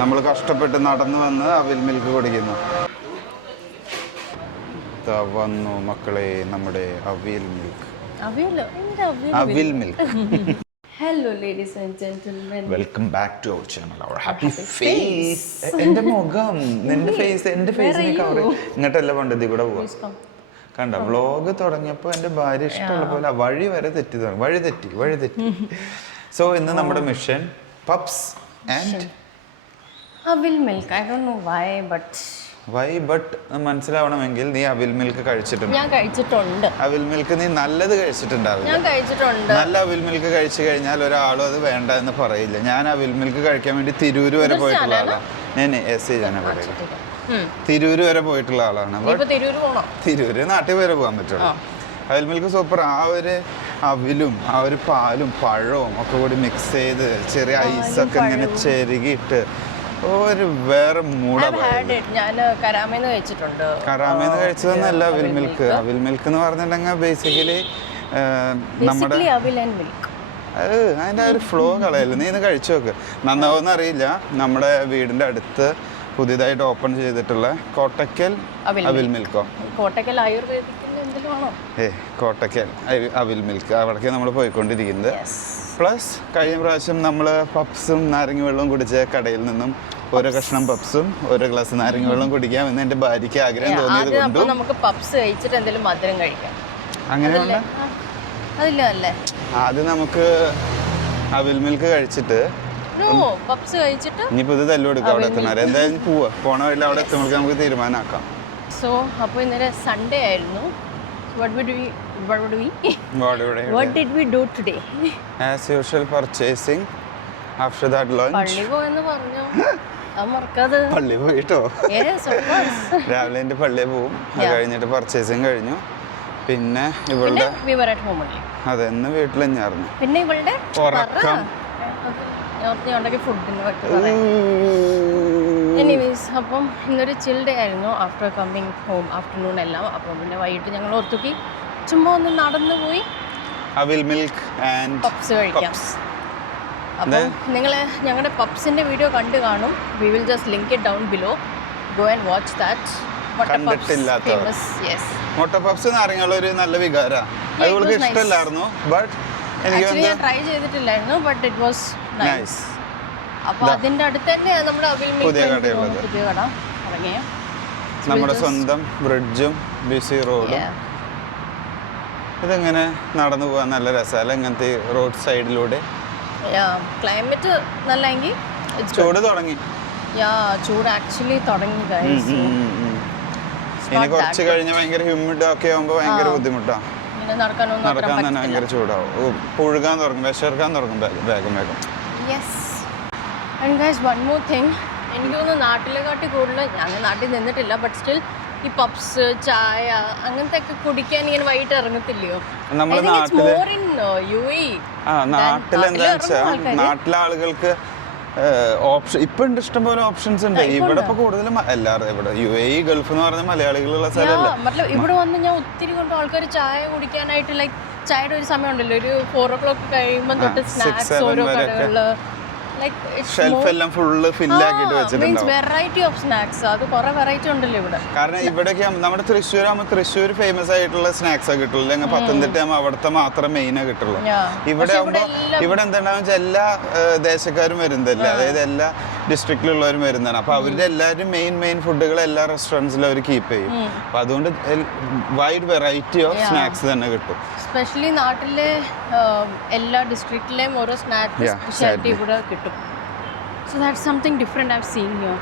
നമ്മൾ കഷ്ടപ്പെട്ട് നടന്നു വന്ന് അവിൽ മിൽക്ക് കുടിക്കുന്നു. വന്നു മക്കളെ നമ്മുടെ അവിൽ മിൽക്ക്. അവിൽ milk. Hello ladies and gentlemen. Welcome back to our channel. Our happy face. എന്റെ മുഖം നിന്റെ ഫേസ് എന്റെ ഫേസിനെ കവർ ഇങ്ങോട്ടല്ല പണ്ടതി കൂടെ പോവാ. കണ്ട വ്ളോഗ് തുടങ്ങിയപ്പോൾ എൻ്റെ ഭാര്യ ഇഷ്ടമുള്ള പോലെ വഴി വരെ തെറ്റി തുടങ്ങി. വഴി തെറ്റി. സോ ഇന്ന് നമ്മുടെ മിഷൻ പപ്സ് ആൻഡ് അവിൽ milk. I don't know why but മനസ്സിലാവണമെങ്കിൽ നീ അവിൽ മിൽക്ക് കഴിച്ചിട്ടുണ്ട്. ഞാൻ കഴിച്ചിട്ടുണ്ട്. അവിൽ മിൽക്ക് നീ നല്ലത് കഴിച്ചിട്ടുണ്ടാവില്ല. ഞാൻ കഴിച്ചിട്ടുണ്ട്. നല്ല അവിൽ മിൽക്ക് കഴിച്ചു കഴിഞ്ഞാൽ ഒരാളും അത് വേണ്ട എന്ന് പറയില്ല. ഞാൻ അവിൽ മിൽക്ക് കഴിക്കാൻ വേണ്ടി തിരൂര് വരെ പോയിട്ടുള്ള ആളാണ്. ഞാൻ തിരൂര് വരെ പോയിട്ടുള്ള ആളാണ്. തിരൂര് നാട്ടിൽ വരെ പോകാൻ പറ്റുള്ളൂ. അവിൽ മിൽക്ക് സൂപ്പർ. ആ ഒരു അവിലും ആ ഒരു പാലും പഴവും ഒക്കെ കൂടി മിക്സ് ചെയ്ത് ചെറിയ ഐസൊക്കെ ഇങ്ങനെ ചെരുകിയിട്ട് ഒരു വേറെ ഞാൻ കരാമേന്ന് കഴിച്ചിട്ടുണ്ട്. കരാമേന്ന് കഴിച്ചതെന്നല്ല അവിൽ മിൽക്ക്. അവിൽ മിൽക്ക് എന്ന് പറഞ്ഞിട്ടുണ്ടെങ്കിൽ ബേസിക്കലി നമ്മുടെ അതിൻ്റെ ഒരു ഫ്ലോ കളയല്ല. നീ ഇത് കഴിച്ചു നോക്ക്, നന്നാവുമെന്ന് അറിയില്ല. നമ്മുടെ വീടിൻ്റെ അടുത്ത് പുതിയതായിട്ട് ഓപ്പൺ ചെയ്തിട്ടുള്ള കോട്ടക്കൽ അവിൽ മിൽക്കോ, കോട്ടക്കൽ ആയുർവേദിക് കോട്ടക്കൽ അവിൽ മിൽക്ക്, അവിടേക്ക് നമ്മൾ പോയിക്കൊണ്ടിരിക്കുന്നത്. പ്ലസ് കഴിഞ്ഞ പ്രാവശ്യം നമ്മൾ പപ്സും നാരങ്ങ വെള്ളവും കുടിച്ച കടയിൽ നിന്നും ഓരോ കഷ്ണം പപ്സും ഓരോ ഗ്ലാസ് നാരങ്ങ വെള്ളം കുടിക്കാം എന്ന് എൻ്റെ ഭാര്യയ്ക്ക് ആഗ്രഹം തോന്നിയത് കൊണ്ടും നമുക്ക് പപ്സ് കഴിച്ചിട്ട് എന്തെങ്കിലും മധുരം കഴിക്കാം. അങ്ങനെയുള്ള ആദ്യം നമുക്ക് അവിൽ മിൽക്ക് കഴിച്ചിട്ട് പപ്സ് കഴിച്ചിട്ട് ഇനിയിപ്പോൾ ഇത് തല്ലു കൊടുക്കാം. അവിടെ എത്തുന്നവരെ എന്തായാലും പോവാ, പോണ വഴിയിൽ അവിടെ എത്തുമ്പോൾ നമുക്ക് തീരുമാനമാക്കാം. സോ അപ്പോൾ ഇന്നലെ സൺഡേ ആയിരുന്നു. What did we do today? As usual, purchasing. After that, lunch. പള്ളി പോയെന്ന് പറഞ്ഞു. മറക്കാതെ പള്ളി പോയിട്ടോ. Yes, of course. രാവിലെ എൻ്റെ പള്ളിയിൽ പോവും. അത് കഴിഞ്ഞിട്ട് പർച്ചേസിങ് കഴിഞ്ഞു. പിന്നെ ഇവളുടെ we were at home only. അതെ, ഇന്ന് വീട്ടിൽ തന്നെയായിരുന്നു. പിന്നെ ഇവളുടെ ഉറക്കം. എനിവേസ് അപ്പം ഇന്നൊരു ചിൽ ഡേ ആയിരുന്നു. ആഫ്റ്റർ കമ്മിങ് ഹോം ആഫ്റ്റർനൂൺ എല്ലാം. അപ്പം പിന്നെ വൈകിട്ട് ഞങ്ങൾ ഓർത്തുക്കി ചുമ്മാ ഒന്ന് നടന്നു പോയി അവിൽ മിൽക്ക് ആൻഡ് പപ്സ് കഴിക്കാം. അപ്പം നിങ്ങൾ ഞങ്ങളുടെ പപ്സിൻ്റെ വീഡിയോ കണ്ടു കാണും. We will just link it down below. Go and watch that. മുട്ട പപ്സ് നാരങ്ങയുള്ള ഒരു നല്ല വികാര. അതുകൊണ്ട് ഇഷ്ടമല്ലായിരുന്നു, ബട്ട് ഞാൻ ട്രൈ ചെയ്തിട്ടില്ലായിരുന്നു. But it was nice. അപ്പോൾ അതിൻ്റെ അടുത്ത് തന്നെ നമ്മുടെ അവിൽ മിൽക്ക് പുതിയ കട ഇറങ്ങിയ നമ്മുടെ സ്വന്തം ബ്രിഡ്ജും ബിസി റോഡും. ഇതെങ്ങനെ നടന്നു പോകാൻ നല്ല രസമല്ല ഇങ്ങനത്തെ റോഡ് സൈഡിലൂടെ. ക്ലൈമറ്റ് നല്ലെങ്കിൽ ചൂട് തുടങ്ങി. ചൂട് ആക്ച്വലി തുടങ്ങി. ഇനി കുറച്ച് കഴിഞ്ഞ് ഭയങ്കര ഹ്യൂമിഡ് ഒക്കെ ആകുമ്പോൾ ഭയങ്കര ബുദ്ധിമുട്ടാണ്. നടക്കാൻ തന്നെ ഭയങ്കര ചൂടാവും. പുഴുകാൻ തുടങ്ങും, വിശർക്കാൻ തുടങ്ങും വേഗം. And guys one more thing, എനിക്ക് തോന്നുന്നു നാട്ടിലെക്കാട്ടി കൂടുതൽ, ഞാൻ നാട്ടിൽ നിന്നിട്ടില്ല, ബട്ട് സ്റ്റിൽ ഈ പപ്സ് ചായ അങ്ങനത്തെ ഒക്കെ കുടിക്കാൻ ഇങ്ങനെ വൈകിട്ട് ഇറങ്ങത്തില്ലയോ? നാട്ടിലെ ആളുകൾക്ക് ഓപ്ഷൻ ഇപ്പൊ ഉണ്ട്, ഇഷ്ടംപോലെ ഓപ്ഷൻസ് ഉണ്ട്. ഇവിടെ ഇപ്പൊ കൂടുതലും എല്ലാവരും ഇവിടെ UAE ഗൾഫ് എന്ന് പറഞ്ഞ മലയാളികളുള്ള സ്ഥലമല്ല. ഇവിടെ വന്ന് ഞാൻ ഒത്തിരി കൊണ്ട് ആൾക്കാർ ചായ കുടിക്കാനായിട്ട് ലൈക്ക് ചായയുടെ ഒരു സമയം ഉണ്ടല്ലോ, ഒരു 4 o'clock കഴിയുമ്പോൾ തൊട്ട് സ്നാക്സ് ഓരോ കടകളില് ഷെൽഫ് എല്ലാം ഫുള്ള് ഫില്ലാക്കിയിട്ട് വെച്ചിട്ടുണ്ടാവും. വെറൈറ്റി ഓഫ് സ്നാക്സ്, അത് കുറെ വെറൈറ്റി ഉണ്ടല്ലോ ഇവിടെ. കാരണം ഇവിടെയൊക്കെ നമ്മുടെ തൃശ്ശൂർ ആകുമ്പോൾ തൃശ്ശൂർ ഫേമസ് ആയിട്ടുള്ള സ്നാക്സ് കിട്ടുള്ളൂ, അല്ലെങ്കിൽ പത്തനംതിട്ട ആകുമ്പോൾ അവിടുത്തെ മാത്രം മെയിനാ കിട്ടുള്ളൂ. ഇവിടെ ആകുമ്പോൾ ഇവിടെ എന്താണെന്ന് വെച്ചാൽ എല്ലാ ദേശക്കാരും വരുന്നതല്ലേ, അതായത് എല്ലാ ഡിസ്ട്രിക്റ്റിലുള്ളവരും വരുന്നതാണ്. അപ്പോൾ അവരുടെ എല്ലാവരും മെയിൻ ഫുഡുകൾ എല്ലാ റെസ്റ്റോറൻറ്റ്സിലും അവർ കീപ്പ് ചെയ്യും. അപ്പോൾ അതുകൊണ്ട് വൈഡ് വെറൈറ്റി ഓഫ് സ്നാക്സ് തന്നെ കിട്ടും. സ്പെഷ്യലി നാട്ടിലെ എല്ലാ ഡിസ്ട്രിക്റ്റിലെയും ഓരോ സ്നാക്സ് സ്പെഷ്യാലിറ്റി ഇവിടെ കിട്ടും. So that's something different I've seen here.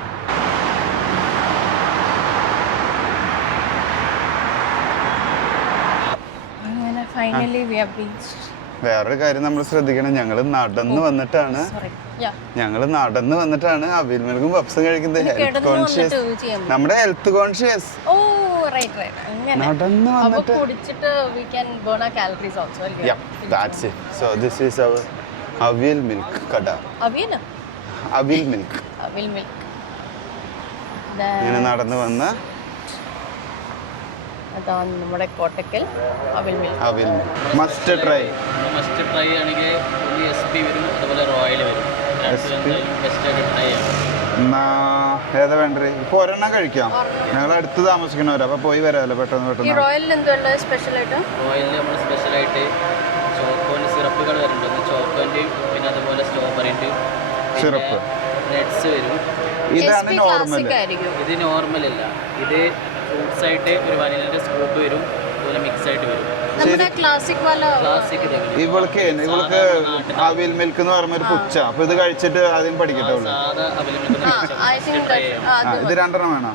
അങ്ങനെ finally we have reached. വേറൊരു കാര്യം നമ്മൾ ശ്രദ്ധിക്കണം, ഞങ്ങൾ നടന്നു വന്നിട്ടാണ് അവിൽ മിൽക്കും പപ്സും കഴിക്കുന്നത്. ഹെൽത്ത് കോൺഷ്യസ്, നമ്മുടെ ഹെൽത്ത് കോൺഷ്യസ്. നടന്നു വന്നിട്ട് കുടിച്ചിട്ട് we can burn our calories also. Yeah, that's it. So this is our അവിൽ മിൽക്ക് കട. അവിൽ മിൽക്ക് ഇങ്ങനെ നടന്നു വന്ന അതാണ് നമ്മുടെ കോട്ടക്കൽ അവിൽ മിൽക്ക്. മസ്റ്റ് ട്രൈ ആണെങ്കിൽ SP വരും, അതുപോലെ റോയൽ വരും. ബെസ്റ്റ് ആയിട്ട് ട്രൈ ചെയ്യാം. എന്നാ ഏതാ വേണ്ടത്? ഇപ്പൊ ഒരെണ്ണം കഴിക്കാം. ഞങ്ങൾ അടുത്ത് താമസിക്കണവരാ, അപ്പൊ പോയി വരാമല്ലോ പെട്ടെന്ന്. റോയലിൽ എന്തുള്ള സ്പെഷ്യലായിട്ട്? റോയലിൽ നമ്മൾ സ്പെഷ്യലായിട്ട് ചോക്കോൻ്റെ സിറപ്പുകൾ വരുന്നുണ്ട്. ചോക്കോൻ്റെ പിന്നെ അതുപോലെ സ്ട്രോബെറിൻ്റെ സിറപ്പ് നട്ട്സ് വരും. ഇതാണ് നോർമൽ. ഇത് നോർമൽ അല്ല, ഇത് ഫ്രൂട്ട്സ് ആയിട്ട് ഒരു വനിലയുടെ സ്കൂപ്പ് വരും, അതുപോലെ മിക്സ് ആയിട്ട് വരും. ക്ലാസിക് ഇവൾക്ക് അവിൽ മിൽക്ക് എന്ന് പറയുമ്പോൾ ഒരു പുച്ച. അപ്പൊ ഇത് കഴിച്ചിട്ട് ആദ്യം പഠിക്കട്ടെ. സാധാ അവിൽ മിൽക്ക് ഇത് 2 വേണോ?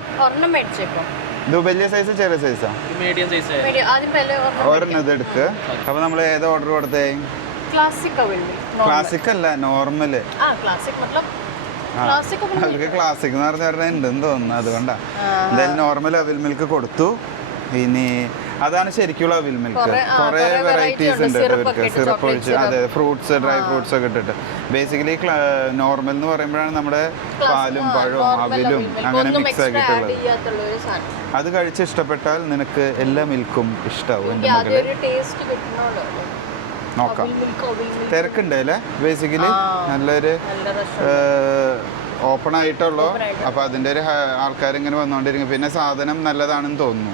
ഇത് വലിയ സൈസ് ചെറിയ സൈസാ? Medium size. ഒരെണ്ണം ഇത് എടുക്ക്. അപ്പൊ നമ്മൾ ഏത് ഓർഡർ കൊടുത്തേ? ക്ലാസിക് അല്ല, നോർമല്. അവർക്ക് ക്ലാസിക് എന്ന് പറഞ്ഞാൽ ഉണ്ടെന്ന് തോന്നുന്നു, അതുകൊണ്ടാ. എന്തായാലും നോർമൽ അവിൽ മിൽക്ക് കൊടുത്തു. ഇനി അതാണ് ശരിക്കുള്ള അവിൽ മിൽക്ക്. കുറെ വെറൈറ്റീസ് ഉണ്ട് ഇവർക്ക്. സിറപ്പ് ഒഴിച്ച്, അതെ, ഫ്രൂട്ട്സ്, ഡ്രൈ ഫ്രൂട്ട്സ് ഒക്കെ ഇട്ടിട്ട്. ബേസിക്കലി നോർമൽ എന്ന് പറയുമ്പോഴാണ് നമ്മുടെ പാലും പഴവും അവിലും അങ്ങനെ മിക്സ് ആക്കിയിട്ടുള്ളത്. അത് കഴിച്ച് ഇഷ്ടപ്പെട്ടാൽ നിനക്ക് എല്ലാ മിൽക്കും ഇഷ്ടാവും എൻ്റെ മകളെ. നോക്കാം. തിരക്കുണ്ട് അല്ലേ? ബേസിക്കലി നല്ലൊരു ഓപ്പൺ ആയിട്ടുള്ളൂ. അപ്പോൾ അതിൻ്റെ ഒരു ആൾക്കാരിങ്ങനെ വന്നുകൊണ്ടിരിക്കും. പിന്നെ സാധനം നല്ലതാണെന്ന് തോന്നുന്നു,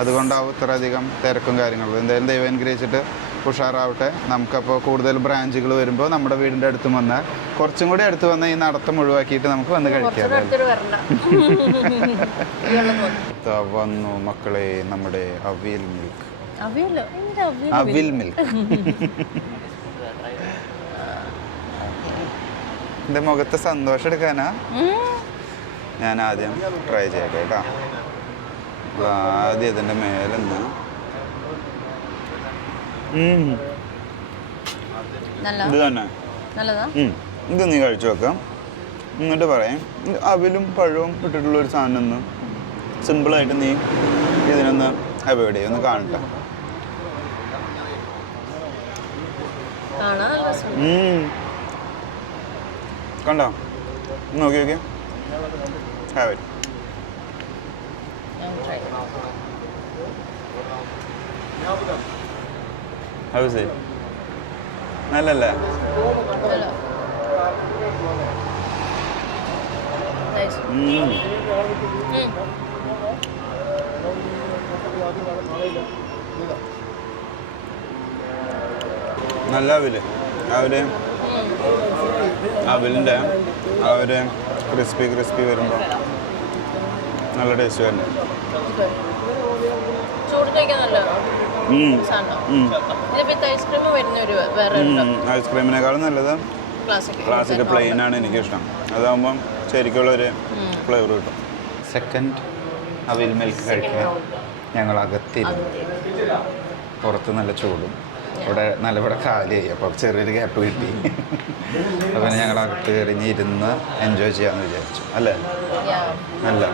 അതുകൊണ്ടാവും ഇത്രയധികം തിരക്കും കാര്യങ്ങളും. എന്തായാലും ദൈവം അനുഗ്രഹിച്ചിട്ട് ഉഷാറാവട്ടെ. നമുക്കപ്പോൾ കൂടുതൽ ബ്രാഞ്ചുകൾ വരുമ്പോൾ നമ്മുടെ വീടിൻ്റെ അടുത്ത് വന്നാൽ, കുറച്ചും കൂടി അടുത്ത് വന്നാൽ ഈ നടത്തം ഒഴിവാക്കിയിട്ട് നമുക്ക് വന്ന് കഴിക്കാം. വന്നു മക്കളെ നമ്മുടെ അവിൽ മിൽക്ക്. അവിൽ മിൽക്ക്. എൻ്റെ മുഖത്ത് സന്തോഷം എടുക്കാനാ ഞാൻ ആദ്യം ട്രൈ ചെയ്യട്ടെ കേട്ടോ. ആദ്യം ഇതിൻ്റെ മേലെന്ന് ഇത് തന്നെ ഇത് നീ കഴിച്ചു വെക്കാം. എന്നിട്ട് പറയാം അവിലും പഴവും ഇട്ടിട്ടുള്ളൊരു സാധനം ഒന്ന് സിമ്പിളായിട്ട് നീ ഇതിനൊന്ന് അവോയ്ഡ് ചെയ്യും. ഒന്ന് കാണട്ടെ. കണ്ടോ? നോക്കി നോക്കി. Have it. How is it? നല്ലല്ലേ? നല്ല അവില്. അവിലിൻ്റെ ആ ഒരു ക്രിസ്പി വരുമ്പോൾ നല്ല ടേസ്റ്റ് വരുന്നുണ്ട്. ഐസ്ക്രീമിനേക്കാളും നല്ലത് ക്ലാസിക് പ്ലെയിൻ ആണ് എനിക്കിഷ്ടം. അതാകുമ്പം ശരിക്കുള്ളൊരു ഫ്ലേവർ കിട്ടും. സെക്കൻഡ് അവിൽ മിൽക്ക് കഴിക്കാൻ ഞങ്ങൾ അകത്തിരുന്നു. പുറത്ത് നല്ല ചൂടും ഇവിടെ കാലിയായി. അപ്പോൾ ചെറിയൊരു ഗ്യാപ്പ് കിട്ടി. അപ്പം ഞങ്ങൾ അകത്ത് കയറിഞ്ഞിരുന്ന് എൻജോയ് ചെയ്യാമെന്ന് വിചാരിച്ചു. അല്ലേ? അല്ല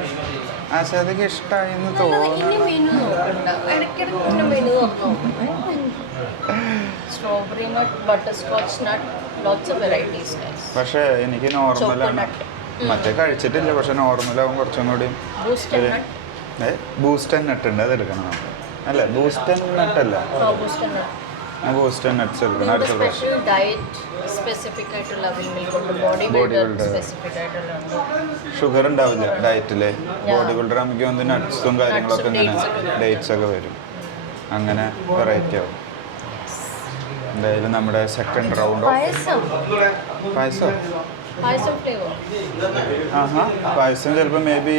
ആശാദക്ക് ഇഷ്ടമായി എന്ന് തോന്നുന്നു. പക്ഷേ എനിക്ക് നോർമലാണ്. മറ്റേ കഴിച്ചിട്ടില്ല, പക്ഷെ നോർമലാവും കുറച്ചും കൂടി. ബൂസ്റ്റൻ നട്ട് ഉണ്ട്, അത് എടുക്കണം നമുക്ക്. അല്ല ബൂസ്റ്റൻ നട്ടല്ല, ബൂസ്റ്റൻ നട്ട്സ് എടുക്കണം അടുത്ത പ്രാവശ്യം. ഷുഗർ ഉണ്ടാവില്ല ഡയറ്റിൽ. ബോഡി ബിൽഡർ നമുക്ക് വന്ന് നട്ട്സും കാര്യങ്ങളൊക്കെ ഇങ്ങനെ ഡേറ്റ്സ് ഒക്കെ വരും. അങ്ങനെ വെറൈറ്റി ആവും. എന്തായാലും നമ്മുടെ സെക്കൻഡ് റൗണ്ട് പായസം പായസം ചിലപ്പോൾ മേ ബി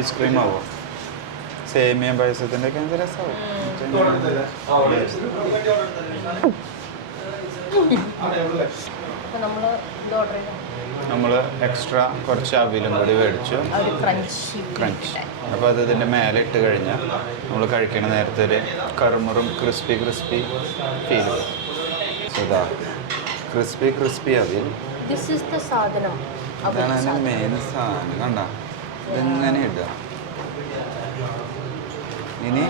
ഐസ്ക്രീം ആവും. സേമിയ പായസത്തിൻ്റെ ഒക്കെ എന്ത് രസമാവും. നമ്മൾ എക്സ്ട്രാ കുറച്ച് അവിലും കൂടി മേടിച്ചു, ക്രഞ്ച്. അപ്പോൾ അത് ഇതിൻ്റെ മേലെ ഇട്ട് കഴിഞ്ഞാൽ നമ്മൾ കഴിക്കണ നേരത്തെ ഒരു കറുമുറും ക്രിസ്പി ഫീൽ വരും. ഇതാ ക്രിസ്പി അവിൽ. ഇതാണ് അതിൻ്റെ മെയിൻ സാധനം. കണ്ട ഇതിങ്ങനെ ഇടുക. ഇനി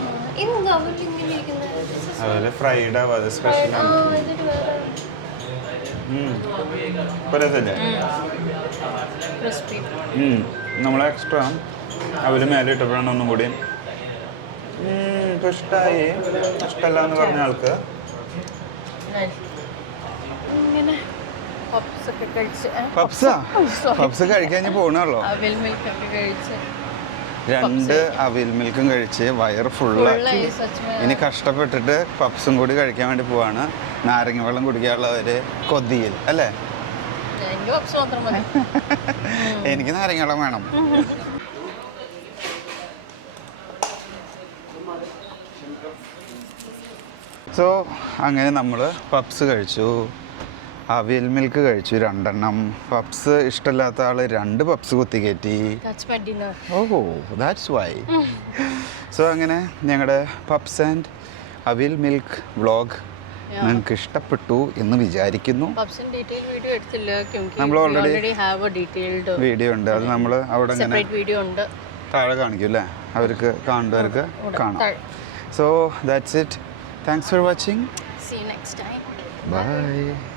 അതുപോലെ ഫ്രൈഡ് ആവും, അത് സ്പെഷ്യലാണ്. നമ്മൾ എക്സ്ട്രാ അവർ മേലെ ഇട്ടപ്പോഴാണ് ഒന്നും കൂടി ഇഷ്ടമായി. ഇഷ്ടമല്ല എന്ന് പറഞ്ഞ ആൾക്ക് പപ്സ് ഒക്കെ കഴിച്ച് പപ്സാ പപ്സ് കഴിക്കാൻ പോണല്ലോ. അവിൽ മിൽക്ക് ഒക്കെ കഴിച്ച് 2 അവിൽ മിൽക്കും കഴിച്ച് വയറ് ഫുള്ളാക്കി. ഇനി കഷ്ടപ്പെട്ടിട്ട് പപ്സും കൂടി കഴിക്കാൻ വേണ്ടി പോവാണ്. നാരങ്ങ വെള്ളം കുടിക്കാനുള്ള ഒരു കൊതിയിൽ അല്ലേ? എനിക്ക് പപ്സ് മാത്രം മതി. എനിക്ക് നാരങ്ങ വെള്ളം വേണം. സോ അങ്ങനെ നമ്മൾ പപ്സ് കഴിച്ചു, അവിൽ മിൽക്ക് കഴിച്ചു 2 എണ്ണം. പപ്സ് ഇഷ്ടമില്ലാത്ത ആൾ 2 പപ്സ് കുത്തി കയറ്റി. ഓഹോ ദാറ്റ്സ് വൈ. സോ അങ്ങനെ ഞങ്ങളുടെ പപ്സ് ആൻഡ് അവിൽ മിൽക്ക് വ്ളോഗ് നിങ്ങൾക്ക് ഇഷ്ടപ്പെട്ടു എന്ന് വിചാരിക്കുന്നു. നമ്മൾ ഓൾറെഡി വീഡിയോ ഉണ്ട്, അത് നമ്മൾ അവിടെ ഇങ്ങനെ താഴെ കാണിക്കും അല്ലേ, അവർക്ക് കാണേണ്ടവർക്ക് കാണാം. So that's it. Thanks for watching. See you next time. Bye.